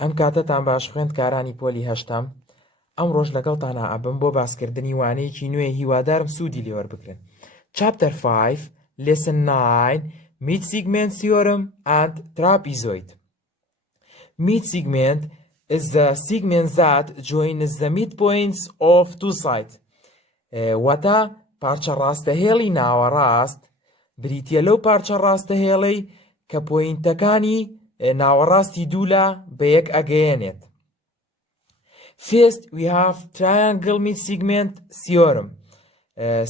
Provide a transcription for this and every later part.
ئەم کاتەتان باش خوێندکارانی پۆلی هەشتەم. ئەم ڕۆژ لەگەڵتان ئەبم بۆ باسکردنی وانەیەکی نوێ هیوادارم سوودی لێوەربگرن. Chapter 5, Lesson 9, Mid-segment Theorem and Trapezoid. Mid-segment is the segment that joins the midpoints of two sides. واتە پارچە ڕاستەهێڵی ناوەڕاست بریتیە لەو پارچە ڕاستەهێڵەی کە پۆینتەکانی ناوەڕاستی دوولا بە یەک ئەگەیەنێت. First, we have triangle mid-segment theorem.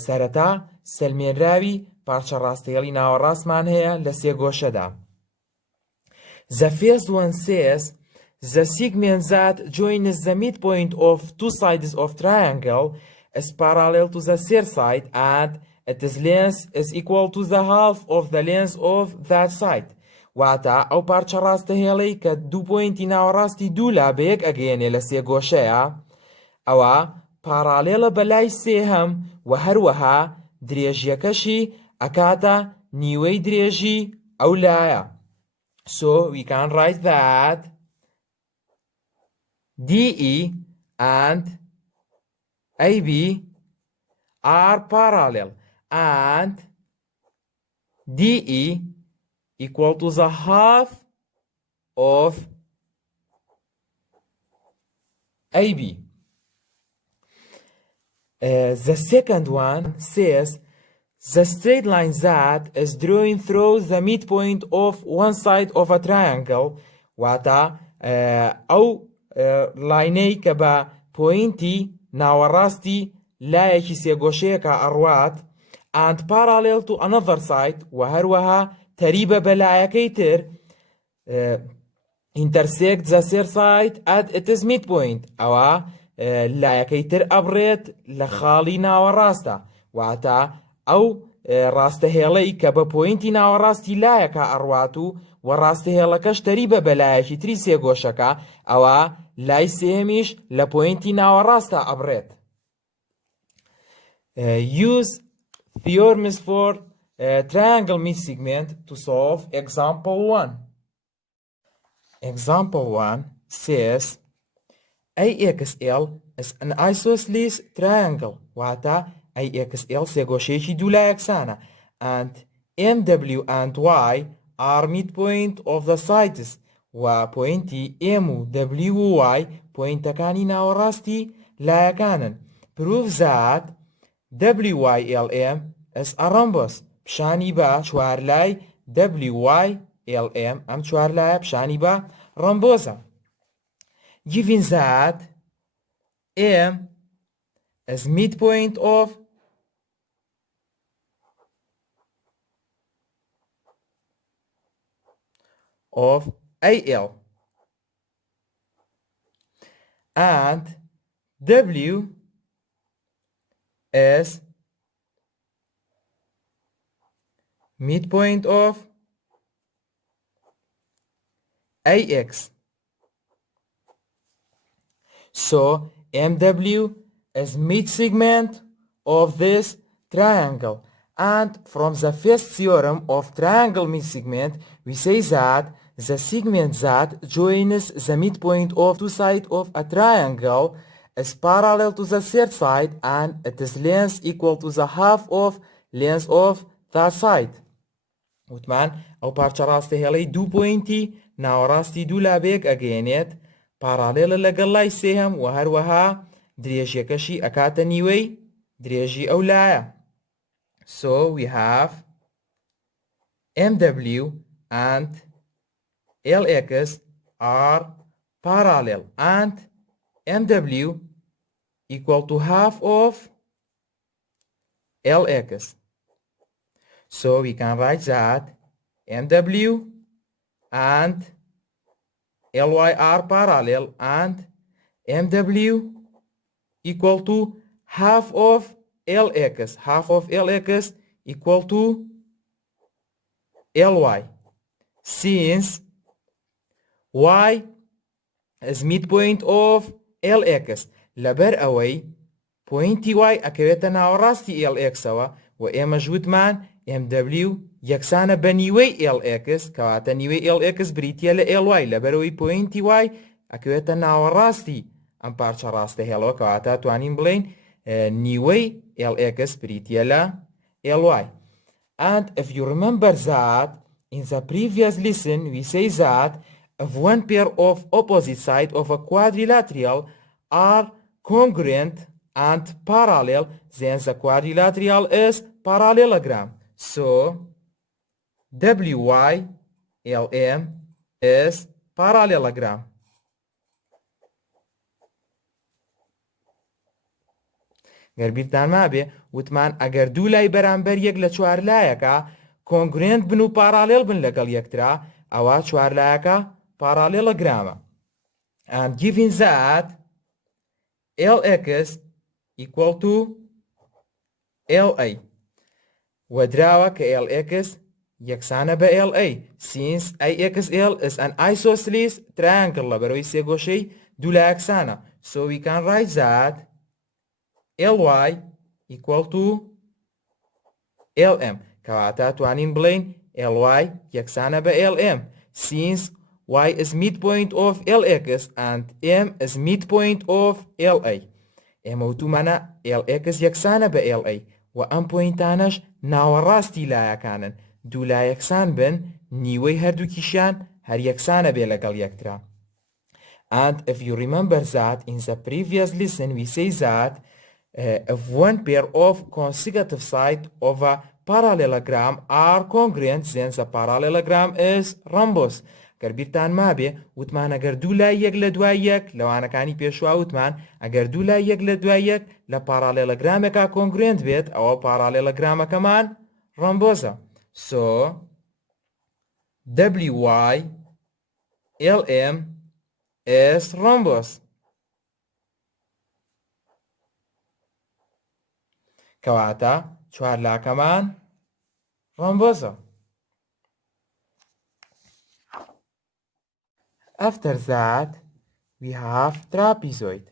سەرەتا سەلمێنراوی پارچە ڕاستەهێڵی ناوەڕاستمان هەیە لە سێ گۆشەدا. The first one says the segment that joins the midpoint of two sides of triangle is parallel to the third side and its length is equal to the half of the length of that side. واتە ئەو پارچە ڕاستەهێڵەی کە دوو پۆینتی ناوەڕاستی دوولا بە یەک ئەگەیەنێ لە سێ گۆشەیە ئەوە پارالێڵە بە لای سێهەم و هەروەها درێژیەکەشی ئەکاتە نیوەی درێژی ئەو لایە. So we can write that DE and AB are parallel and DE equal to the half of AB. The second one says the straight line that is drawing through the midpoint of one side of a triangle واتە ئەو لاینەی کە بە پۆینتی ناوەڕاستی لایەکی سێگۆشەیەکە ئەڕوات and parallel to another side و هەروەها تەریبە بە لایەکەی تر intersect the third side at its midpoint ئەوە لایەکەی تر ئەبڕێت لە خاڵی ناوەڕاستە واتە ئەو ڕاستەهێڵەی کە بە پۆینتی ناوەڕاستی لایەکە ئەڕوات و ڕاستەهێڵەکەش تەریبە بە لایەکی تری سێگۆشەکە ئەوە لای سێمیش لە پۆینتی ناوەڕاستە ئەبڕێت. Use theorems for triangle mid-segment to solve example 1. Example 1 says AXL is an isosceles triangle واتە AXL سێگۆشەیەکی دوولا یەکسانە and MW and Y are midpoint of the sides و پۆینتی M و W و Y پۆینتەکانی ناوەڕاستی لایەکانن. Prove that WYLM is a rhombus پیشانی بە چوارلای WYLM ئەم چوارلایە پیشانی بە ڕۆمبۆزە. Given that M is midpoint of AL and W is midpoint of AX. So MW is mid-segment of this triangle and from the first theorem of triangle mid-segment we say that the segment that joins the midpoint of two sides of a triangle is parallel to the third side and its length equal to the half of length of that side. وتمان ئەو پارچە ڕاستەهێڵەی دوو پۆینتی ناوەڕاستی دوولا بە یەک ئەگەیەنێت پارالێڵە لەگەڵ لای سێهەم و هەروەها درێژیەکەشی ئەکاتە نیوەی درێژی ئەو لایە. So we have MW and LX are parallel and MW equal to half of LX. So we can write that MW and LY are parallel and MW equal to half of LX. Half of LX equal to LY. Since Y is midpoint of LX لەبەر ئەوەی پۆینتی Y ئەکەوێتە ناوەڕاستی LX-ەوە و ئێمە ژووتمان MW یەکسانە بە نیوەی LX کەواتە نیوەی LX بریتیە لە LY لەبەرەوەی پۆینتی Y ئەکەوێتە ناوەڕاستی ئەم پارچە ڕاستە هێڵەوە کەواتە توانین بڵێین نیوەی LX بریتیە لە LY. And if you remember that in the previous lesson we say that if one pair of opposite sides of a quadrilateral are congruent and parallel, then the quadrilateral is parallelogram. So WYLM is parallelogram. گەربیرتان مابێ وتمان ئەگەر دوو لای بەرامبەر یەک لە چوار لایەکە کۆنگرێنت بن و پاراڵێڵ بن لەگەڵ یەکترا ئەوە چوار لایەکە پاراڵێڵەگرامە. And given that LX equal to LA وەدراوە کە LX یەکسانە بە LA since AXL is an isosceles triangle لە بەرەوەی سێگۆشەی دوو لایەکسانە. So we can write that LY equal to LM کەواتە توانین بڵێین LY یەکسانە بە LM since Y is midpoint of LX and M is midpoint of LA. ئێمە وتومانە LX یەکسانە بە LA و ئەم پۆینتانەش ناوەڕاستی لایەکانن دوو لایەکسان بن نیوەی هەردووکیشیان هەر یەکسانە بێ لەگەڵ یەکترا. And if you remember that in the previous lesson we say that if one pair of consecutive sides of a parallelogram are congruent then the parallelogram is rhombus. گەربیرتان مابێ وتمان ئەگەر دوو لای یەک لە دوای یەک لەوانەکانی پێشوا وتمان ئەگەر دوو لای یەک لە دوای یەک لە پارالێلەگرامێکا کۆنگرێنت بێت ئەوە پارالێلەگرامەکەمان ڕۆمبۆزە. So WYLM is rhombus. کەواتە چوار لاکەمان ڕۆمبۆزە. After that, we have trapezoid.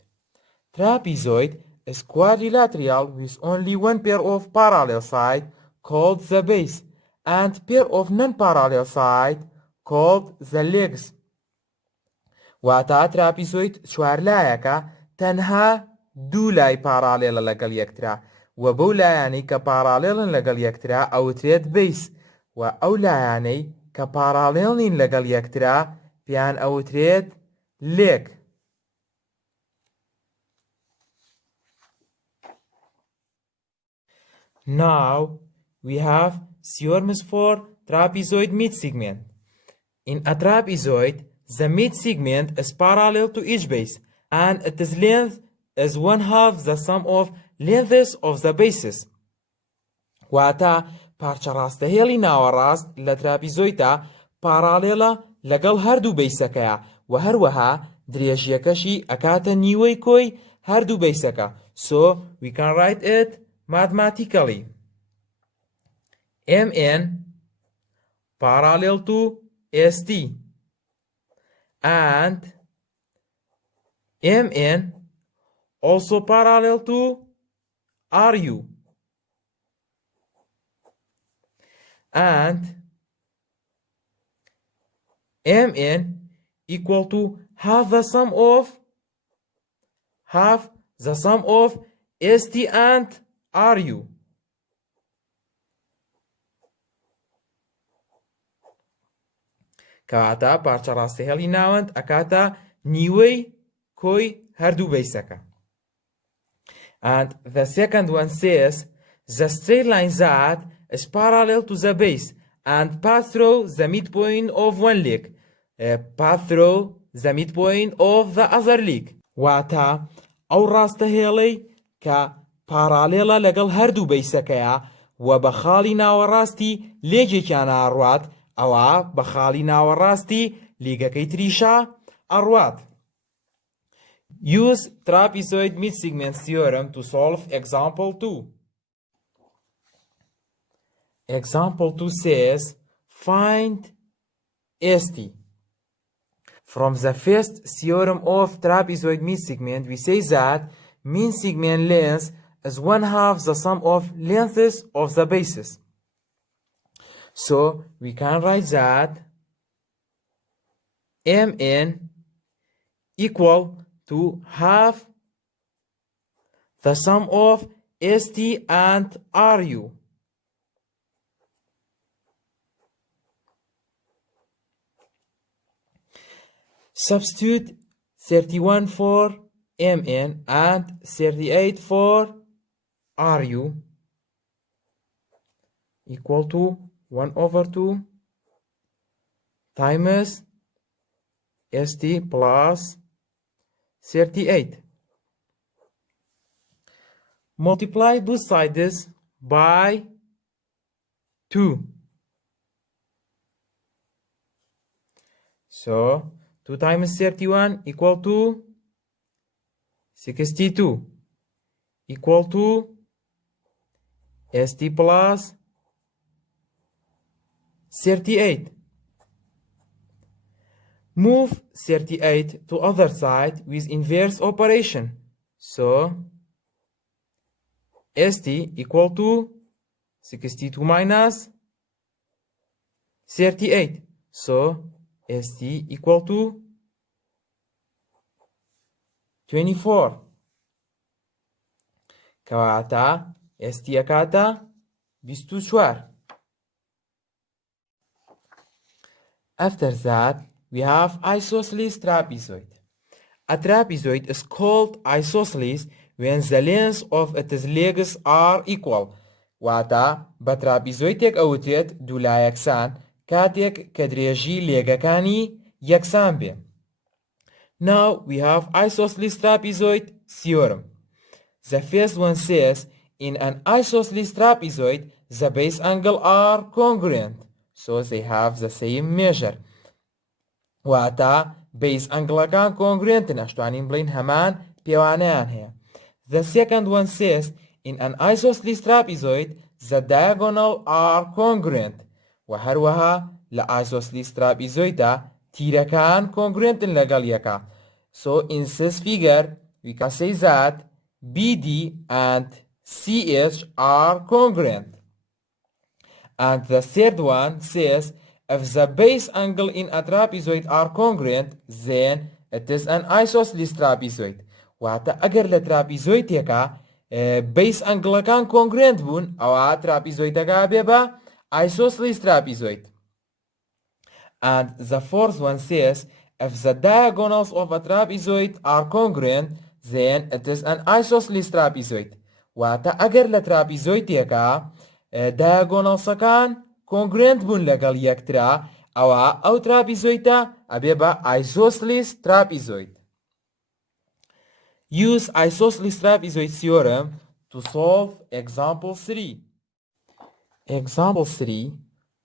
Trapezoid is quadrilateral with only one pair of parallel sides called the base and pair of non-parallel sides called the legs. واتە trapezoid چوار لایەکە تەنها دوو لای پاراڵێڵە لەگەڵ یەکترا و بەو لایانەی کە پاراڵێڵن لەگەڵ یەکترا ئەوترێت بیس و ئەو لایانەی کە پاراڵێڵ نین لەگەڵ یەکترا پیان ئەوترێت لێک. Now we have theorems for trapezoid midsegment. In a trapezoid, the midsegment is parallel to each base and its length is 1/2 the sum of lengths of the bases. واتە پارچە ڕاستەهێڵی ناوەڕاست لە تراپیزۆیدا پاراڵێڵە لەگەڵ هەردوو بیسەکەیە و هەروەها درێژیەکەشی ئەکاتە نیوەی کۆی هەردوو بیسەکە. So we can write it mathematically. MN parallel to ST and MN also parallel to RU and MN equal to half the sum of ST and RU. کەواتە پارچە ڕاستەهێڵی ناوەند ئەکاتە نیوەی کۆی هەردوو بیسەکە. And the second one says the straight line Zahd is parallel to the base and pass through the midpoint of one leg. Pass through the midpoint of the other leg. واتە ئەو ڕاستەهێڵەی کە پاراڵێڵە لەگەڵ هەردوو بیسەکەیە و بە خاڵی ناوەڕاستی لێگێکیان ئاڕوات ئەوە بە خاڵی ناوەڕاستی لیگەکەی تریشە ئەڕوات. Use trapezoid midsegment theorem to solve example 2. Example 2 says find ST. From the first theorem of trapezoid midsegment we say that mean segment length is 1/2 the sum of lengths of the bases. So we can write that MN equal to half the sum of ST and RU. Substitute 31 for MN and 38 for RU equal to 1 over 2 times ST plus 38. Multiply both sides by 2. So 2 times 31 equal to 62 equal to ST plus 38. Move 38 to other side with inverse operation. So ST equal to 62 minus 38. So ST equal to 24. كواتا ST أكاتا 24. After that, we have isosceles trapezoid. A trapezoid is called isosceles when the length of its legs are equal. Wata ba trapezoidek awutet dula yaksan katek kadreji legakani yaksan be. Now we have isosceles trapezoid theorem. The first one says in an isosceles trapezoid the base angles are congruent, so they have the same measure. Wata base angle kan congruent nashtuanin blin haman piwanan here. The second one says in an isosceles trapezoid the diagonal are congruent. وهروها لا isosceles trapezoid tirakan congruent لقل يكا. So in this figure we can say that BD and CH are congruent. And the third one says if the base angle in a trapezoid are congruent, then it is an isosceles trapezoid. وحتى أجر لترابيزويد يكا base angle كان congruent بون أو trapezoid يكا بيبا isosceles trapezoid. And the fourth one says if the diagonals of a trapezoid are congruent, then it is an isosceles trapezoid. وحتى أجر لترابيزويد يكا diagonals كان congruent بون لقل يكترا أو trapezoid أبيبا isosceles trapezoid. Use isosceles trapezoid theorem to solve example 3. Example 3,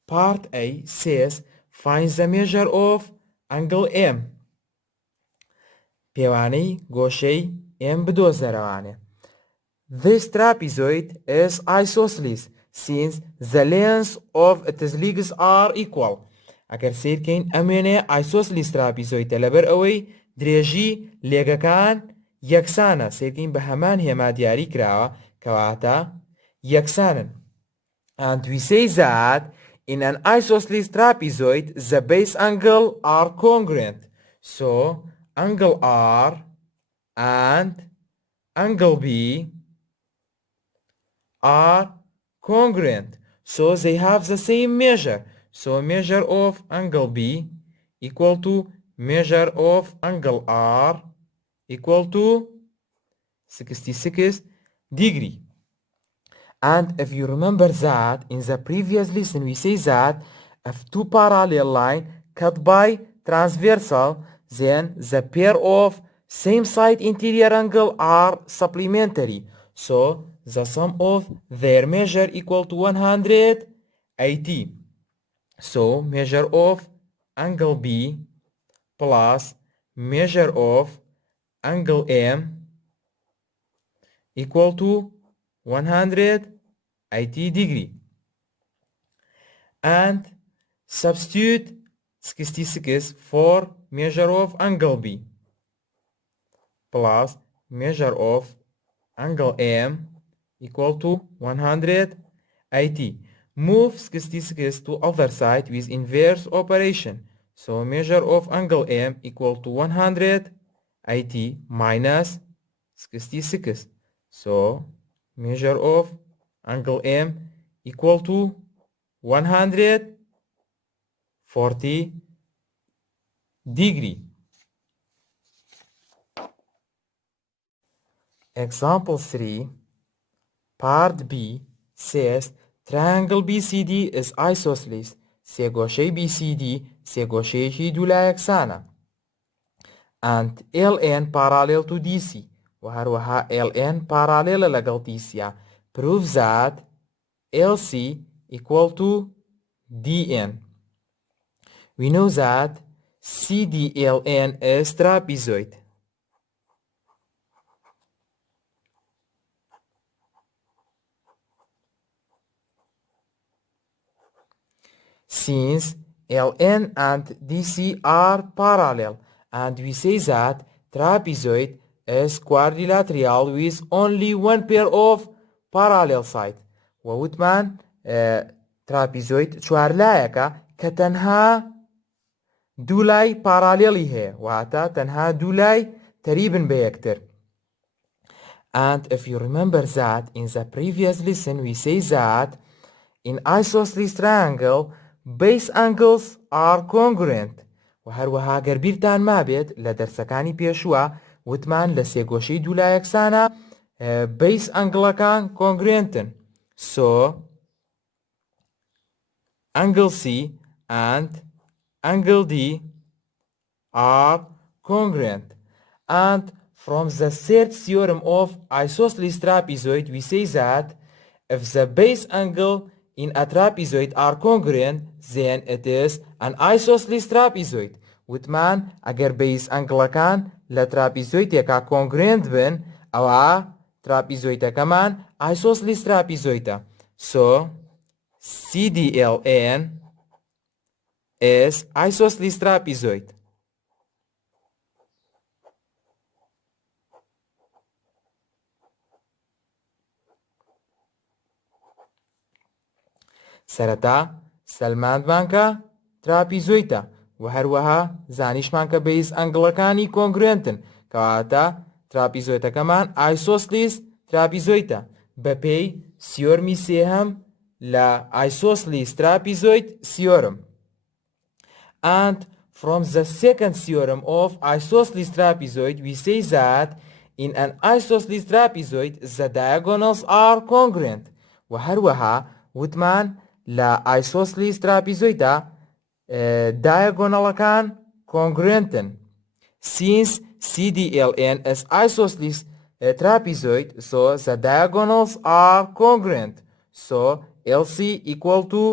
part A says find the measure of angle M. پیوانی گوشه M بدۆزەرەوانێ. This trapezoid is isosceles since the lengths of its legs are equal. ئەگەر سیرکەین ئەمێنێ isosceles trapezoid لەبەر ئەوەی درێژی لێگەکان یەکسانە سێکین بە هەمان هێما دیاری کراوە کەواتە یەکسانن. And we say that in an isosceles trapezoid the base angle are congruent. So angle R and angle B are congruent. So they have the same measure. So measure of angle B equal to measure of angle R equal to 66 degree. And if you remember that in the previous lesson we say that if two parallel lines cut by transversal, then the pair of same side interior angle are supplementary. So the sum of their measure equal to 180. So measure of angle B plus measure of angle M equal to 180 degree. And substitute 66 for measure of angle B plus measure of angle M equal to 180. Move 66 to other side with inverse operation. So measure of angle M equal to 180 80 minus 66. So measure of angle M equal to 140 degree. Example 3, part B says triangle BCD is isosceles. سێگۆشەی BCD سێگۆشەیەکی دوولایەکسانە. And LN parallel to DC. و هەروەها LN parallel لەگەڵ DC. Prove that LC equal to DN. We know that CDLN is trapezoid. Since LN and DC are parallel, and we say that trapezoid is quadrilateral with only one pair of parallel sides. ووتمان trapezoid چوارلایەکە کە تەنها دوو لای پارالیڵی هەیە، واتە تەنها دوو لای تەریبن بە یەکتر. And if you remember that in the previous lesson we say that in isosceles triangle base angles are congruent. و هەروەها گەربیرتان مابێت لە دەرسەکانی پێشووە وتمان لە سێگۆشەی دوولایەکسانە base ئەنگڵەکان congruentن. So angle C and angle D are congruent. And from the third theorem of isosceles trapezoid we say that if the base angle in a trapezoid are congruent, then it is an isosceles trapezoid. وتمان ئەگەر base ئەنگڵەکان لە trapezoidێکا congruent بن ئەوە trapezoidەکەمان isosceles trapezoidە. So CDLN is isosceles trapezoid. سەرەتا سەلماندمان کە تراپیزۆیتە و هەروەها زانیشمان کە بەیس ئەنگڵەکانی کۆنگرێنتن کەواتە تراپیزۆیتەکەمان ئایسۆسلیس تراپیزۆیتە بەپێی سیۆرمی سێهەم لە ئایسۆسلیس تراپیزۆیت سیۆرم. And from the second theorem of isosceles trapezoid we say that in an isosceles trapezoid the diagonals are congruent. و هەروەها وتمان لە ئایسۆسلیس تراپیزۆیدا diagonalەکان congruentن. Since CDLN is isosceles trapezoid, so the diagonals are congruent. So LC equal to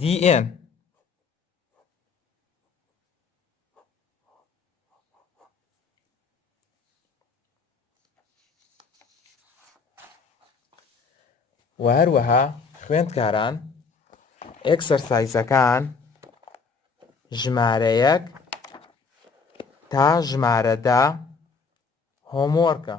DN. و هەروەها خوێندکاران ئێکسەرسایزەکان ژمارە 1 تا ژمارە 10 هۆموۆرکە.